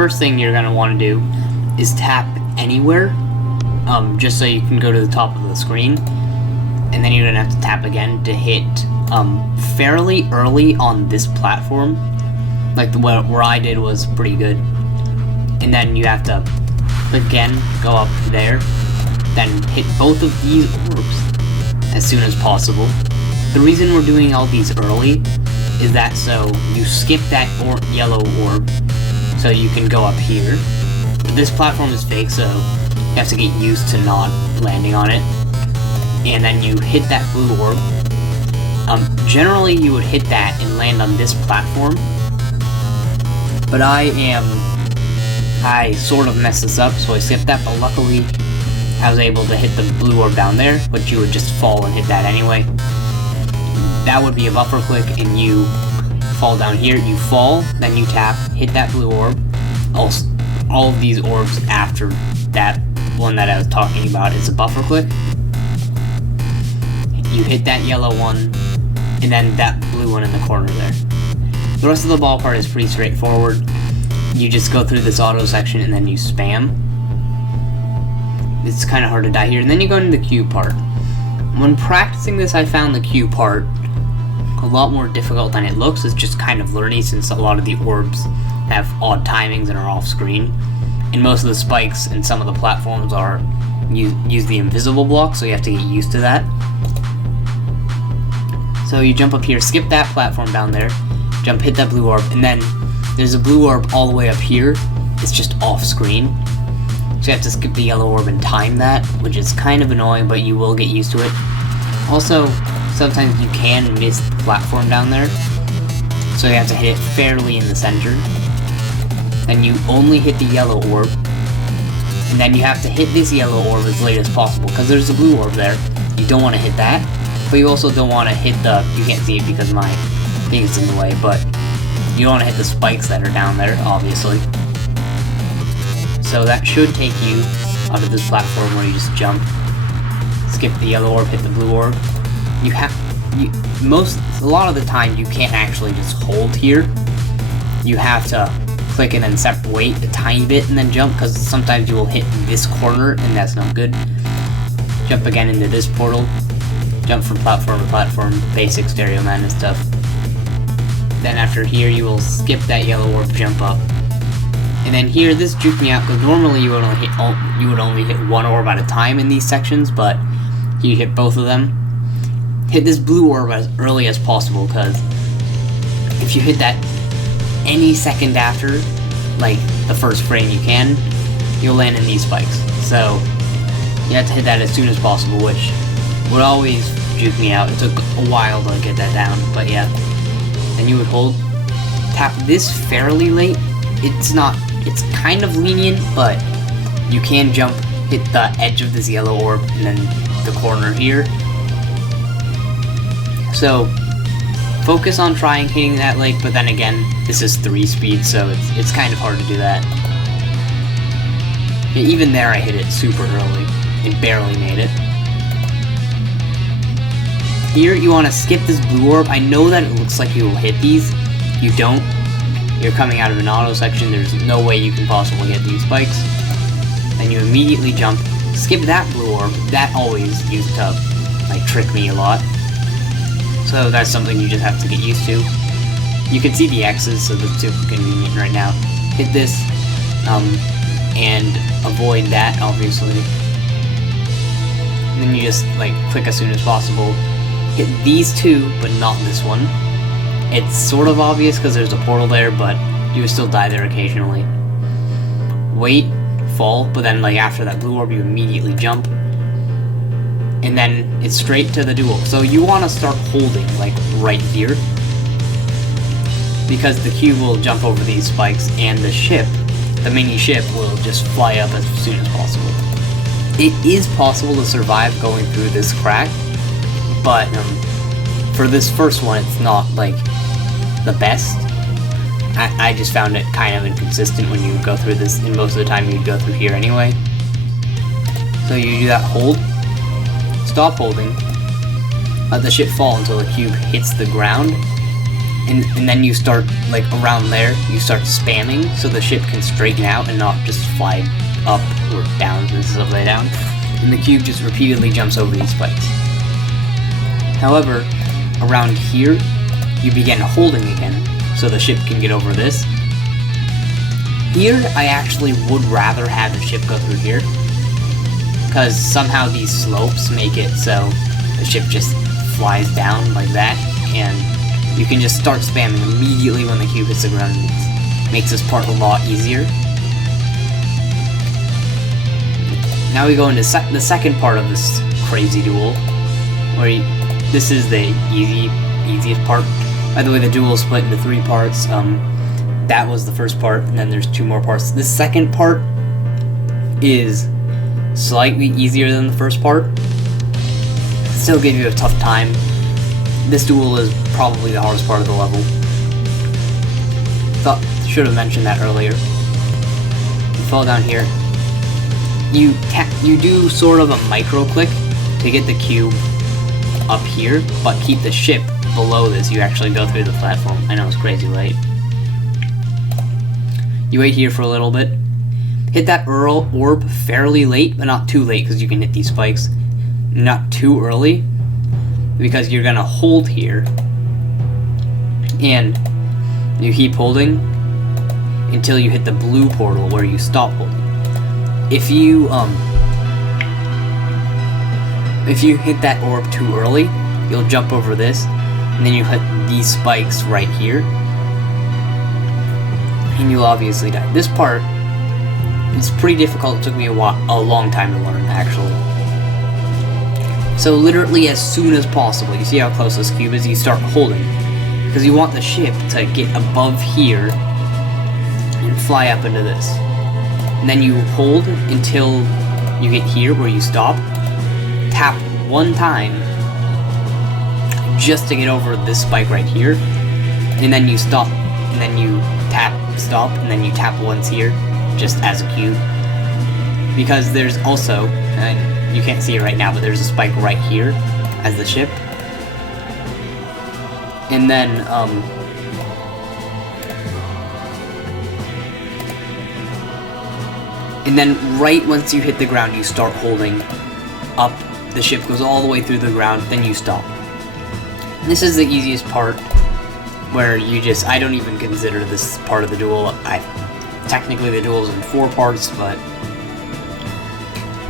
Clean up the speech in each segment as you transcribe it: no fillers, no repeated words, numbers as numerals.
first thing you're going to want to do is tap anywhere, just so you can go to the top of the screen, and then you're going to have to tap again to hit fairly early on this platform. Like where I did was pretty good. And then you have to again go up there, then hit both of these orbs as soon as possible. The reason we're doing all these early is that so you skip that yellow orb so you can go up here. But this platform is fake, so you have to get used to not landing on it. And then you hit that blue orb. Generally you would hit that and land on this platform, but I sort of messed this up, so I skipped that, but luckily I was able to hit the blue orb down there, but you would just fall and hit that anyway. That would be a buffer click, and you fall down here, you fall, then you tap, hit that blue orb. All of these orbs after that one that I was talking about is a buffer click. You hit that yellow one, and then that blue one in the corner there. The rest of the ball part is pretty straightforward. You just go through this auto section and then you spam. It's kind of hard to die here. And then you go into the Q part. When practicing this, I found the Q part a lot more difficult than it looks. It's just kind of learny since a lot of the orbs have odd timings and are off screen. And most of the spikes and some of the platforms are use the invisible block, so you have to get used to that. So you jump up here, skip that platform down there, jump, hit that blue orb, and then there's a blue orb all the way up here. It's just off screen. So you have to skip the yellow orb and time that, which is kind of annoying, but you will get used to it. Also, sometimes you can miss the platform down there, so you have to hit it fairly in the center. Then you only hit the yellow orb, and then you have to hit this yellow orb as late as possible, because there's a blue orb there. You don't want to hit that, but you also don't want to hit the, you can't see it because my thing is in the way, but you don't want to hit the spikes that are down there, obviously. So that should take you out of this platform where you just jump, skip the yellow orb, hit the blue orb. A lot of the time you can't actually just hold here. You have to click and then wait a tiny bit and then jump, because sometimes you will hit this corner and that's not good. Jump again into this portal. Jump from platform to platform, basic Stereo Madness stuff. Then after here you will skip that yellow orb, jump up. And then here, this juked me out because normally you would only hit one orb at a time in these sections, but you hit both of them. Hit this blue orb as early as possible, because if you hit that any second after, like the first frame you can, you'll land in these spikes. So you have to hit that as soon as possible, which would always juke me out. It took a while to get that down, but yeah. Then you would hold, tap this fairly late. It's kind of lenient, but you can jump, hit the edge of this yellow orb, and then the corner here. So focus on trying hitting that late, but then again, this is 3 speed, so it's kind of hard to do that. And even there I hit it super early. It barely made it. Here you want to skip this blue orb. I know that it looks like you will hit these. You don't. You're coming out of an auto section. There's no way you can possibly get these spikes. Then you immediately jump. Skip that blue orb. That always used to like trick me a lot. So that's something you just have to get used to. You can see the X's, so that's super convenient right now. Hit this, and avoid that, obviously. And then you just like click as soon as possible. Hit these two, but not this one. It's sort of obvious because there's a portal there, but you would still die there occasionally. Wait, fall, but then like after that blue orb you immediately jump. And then it's straight to the duel. So you want to start holding like right here, because the cube will jump over these spikes and the ship, the mini ship, will just fly up as soon as possible. It is possible to survive going through this crack, but for this first one it's not like the best. I just found it kind of inconsistent when you go through this, and most of the time you'd go through here anyway. So you do that hold, stop holding, let the ship fall until the cube hits the ground, and then you start, like, around there, you start spamming so the ship can straighten out and not just fly up or down. This is upside down. And the cube just repeatedly jumps over these spikes. However, around here, you begin holding again, so the ship can get over this. Here, I actually would rather have the ship go through here, because somehow these slopes make it so the ship just flies down like that, and you can just start spamming immediately when the cube hits the ground. It makes this part a lot easier. Now we go into the second part of this crazy duel, where this is the easiest part. By the way, the duel is split into 3 parts. That was the first part, and then there's 2 more parts. The second part is slightly easier than the first part. Still give you a tough time. This duel is probably the hardest part of the level. Should have mentioned that earlier. You fall down here. You do sort of a micro click to get the cube up here, but keep the ship below this. You actually go through the platform. I know it's crazy, right? You wait here for a little bit. Hit that orb fairly late, but not too late, because you can hit these spikes. Not too early, because you're gonna hold here, and you keep holding until you hit the blue portal where you stop holding. If you hit that orb too early, you'll jump over this, and then you hit these spikes right here, and you'll obviously die. This part is pretty difficult. It took me a long time to learn, actually. So literally as soon as possible, you see how close this cube is, you start holding, because you want the ship to get above here and fly up into this. And then you hold until you get here where you stop, tap 1 time just to get over this spike right here, and then you stop, and then you tap stop, and then you tap once here just as a cube, because there's also, and you can't see it right now, but there's a spike right here as the ship. And then right once you hit the ground, you start holding up. The ship goes all the way through the ground, then you stop. This is the easiest part, where I don't even consider this part of the duel. Technically the duel is in 4 parts, but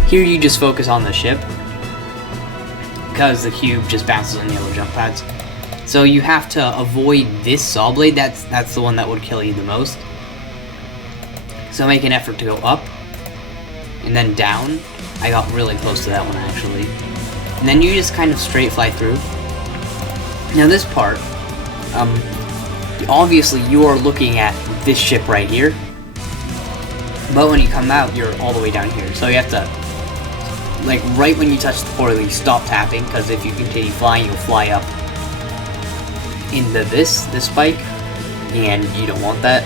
here you just focus on the ship, because the cube just bounces on yellow jump pads. So you have to avoid this saw blade. That's the one that would kill you the most. So make an effort to go up, and then down. I got really close to that one, actually. And then you just kind of straight fly through. Now this part, obviously you are looking at this ship right here, but when you come out, you're all the way down here. So you have to, like, right when you touch the portal, you stop tapping, because if you continue flying, you'll fly up into this spike, and you don't want that.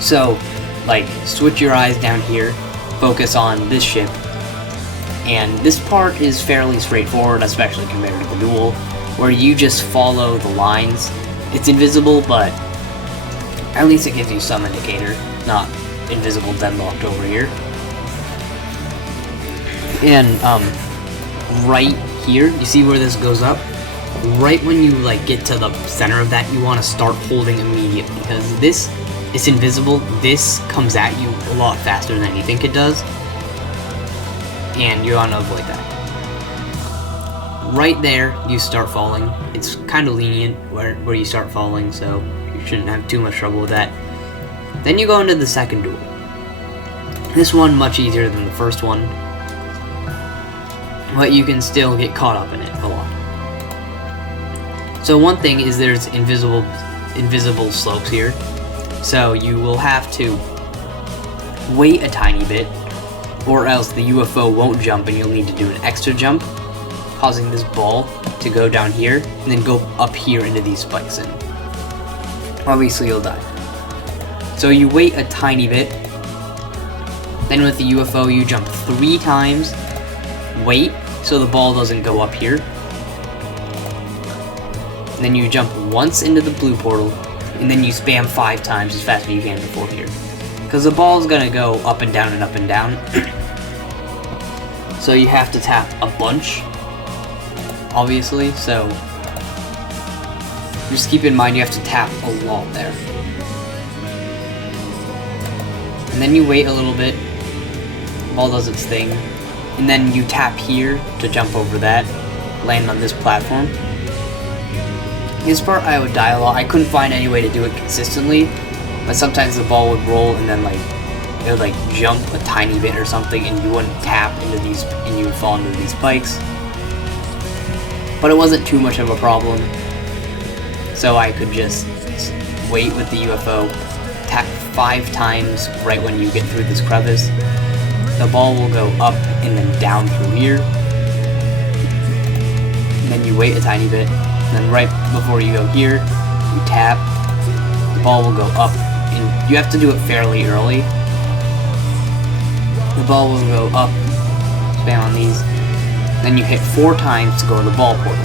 So, like, switch your eyes down here, focus on this ship, and this part is fairly straightforward, especially compared to the duel, where you just follow the lines. It's invisible, but at least it gives you some indicator, not invisible deadlocked over here. And right here, you see where this goes up? Right when you like get to the center of that, you want to start holding immediately, because this is invisible. This comes at you a lot faster than you think it does, and you want to avoid that. Right there, you start falling. It's kind of lenient where you start falling, so you shouldn't have too much trouble with that. Then you go into the second duel. This one much easier than the first one, but you can still get caught up in it a lot. So one thing is there's invisible slopes here, so you will have to wait a tiny bit, or else the UFO won't jump and you'll need to do an extra jump, causing this ball to go down here and then go up here into these spikes, and obviously you'll die. So you wait a tiny bit, then with the UFO you jump 3 times, wait so the ball doesn't go up here, and then you jump once into the blue portal, and then you spam 5 times as fast as you can before here. Because the ball is going to go up and down and up and down. So you have to tap a bunch, obviously, so just keep in mind you have to tap a lot there. And then you wait a little bit, the ball does its thing, and then you tap here to jump over that, land on this platform. This part I would die a lot. I couldn't find any way to do it consistently, but sometimes the ball would roll and then like it would like jump a tiny bit or something and you wouldn't tap into these and you would fall into these spikes. But it wasn't too much of a problem, so I could just wait with the UFO, tap 5 times right when you get through this crevice. The ball will go up and then down through here, and then you wait a tiny bit, and then right before you go here, you tap, the ball will go up, and you have to do it fairly early. The ball will go up, spam on these, then you hit 4 times to go to the ball portal.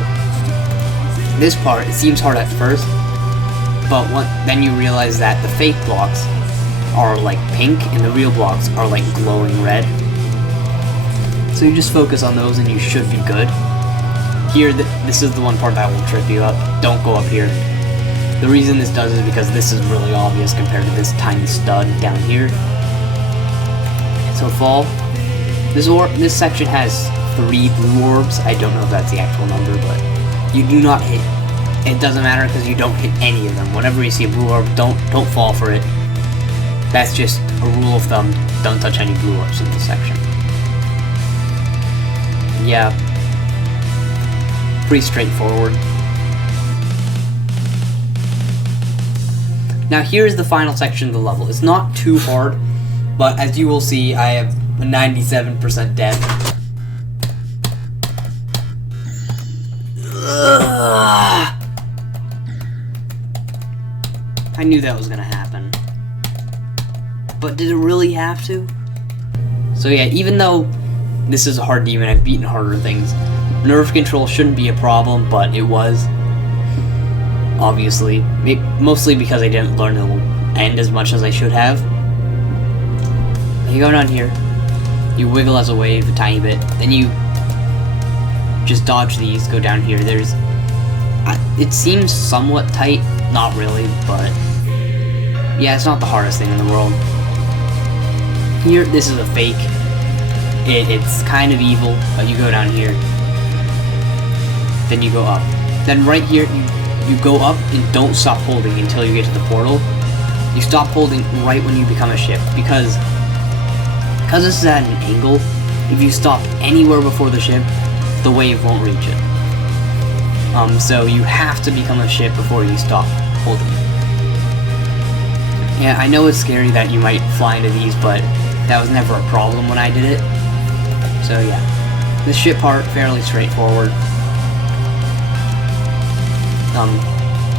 This part, it seems hard at first, but then you realize that the fake blocks are like pink and the real blocks are like glowing red. So you just focus on those and you should be good. Here, this is the one part that will trip you up. Don't go up here. The reason this does is because this is really obvious compared to this tiny stud down here. So fall. This section has 3 blue orbs. I don't know if that's the actual number, but you do not hit. It doesn't matter because you don't hit any of them. Whenever you see a blue orb, don't fall for it. That's just a rule of thumb. Don't touch any blue orbs in this section. Yeah. Pretty straightforward. Now here's the final section of the level. It's not too hard, but as you will see, I have a 97% death. I knew that was gonna happen. But did it really have to? So yeah, even though this is a hard demon, I've beaten harder things. Nerve control shouldn't be a problem, but it was. Obviously. Mostly because I didn't learn the end as much as I should have. You go down here. You wiggle as a wave a tiny bit. Then you just dodge these, go down here. It seems somewhat tight. Not really, but yeah, it's not the hardest thing in the world. Here, this is a fake. It's kind of evil, but you go down here. Then you go up. Then right here, you go up and don't stop holding until you get to the portal. You stop holding right when you become a ship, because this is at an angle, if you stop anywhere before the ship, the wave won't reach it. So you have to become a ship before you stop holding. Yeah, I know it's scary that you might fly into these, but that was never a problem when I did it. So yeah, this ship part, fairly straightforward.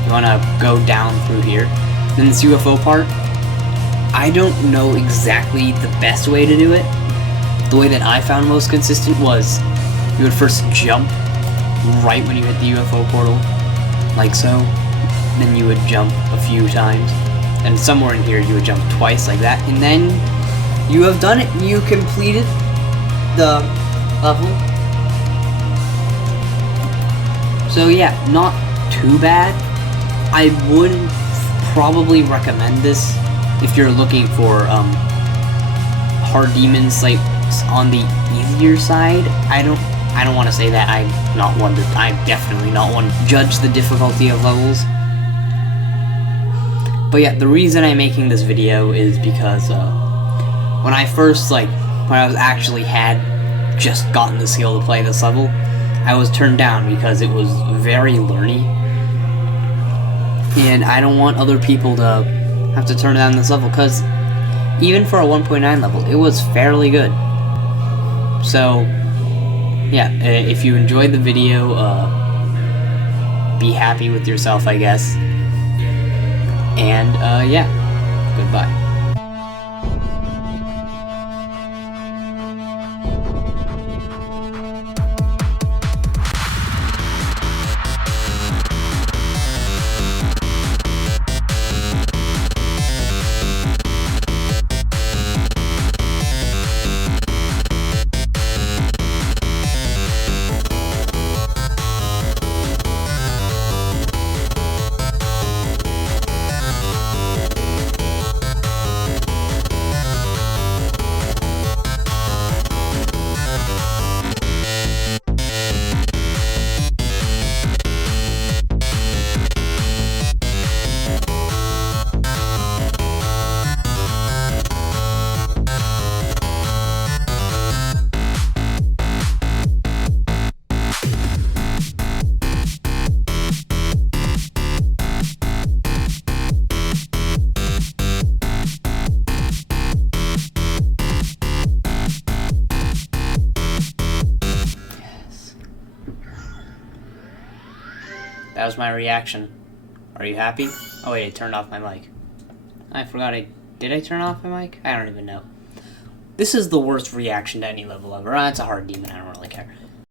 You wanna go down through here. Then this UFO part, I don't know exactly the best way to do it. The way that I found most consistent was you would first jump right when you hit the UFO portal, like so. Then you would jump a few times, and somewhere in here you would jump twice like that, and then you have done it. You completed the level. So yeah, not too bad. I would probably recommend this if you're looking for hard demons, like on the easier side. I don't want to say that. I'm definitely not one to judge the difficulty of levels. But yeah, the reason I'm making this video is because when I was actually just gotten the skill to play this level, I was turned down because it was very learny. And I don't want other people to have to turn down this level, because even for a 1.9 level, it was fairly good. So, yeah, if you enjoyed the video, be happy with yourself, I guess. And, yeah, goodbye. That was my reaction. Are you happy? Oh wait, I turned off my mic. I forgot did I turn off my mic? I don't even know. This is the worst reaction to any level ever. It's a hard demon, I don't really care.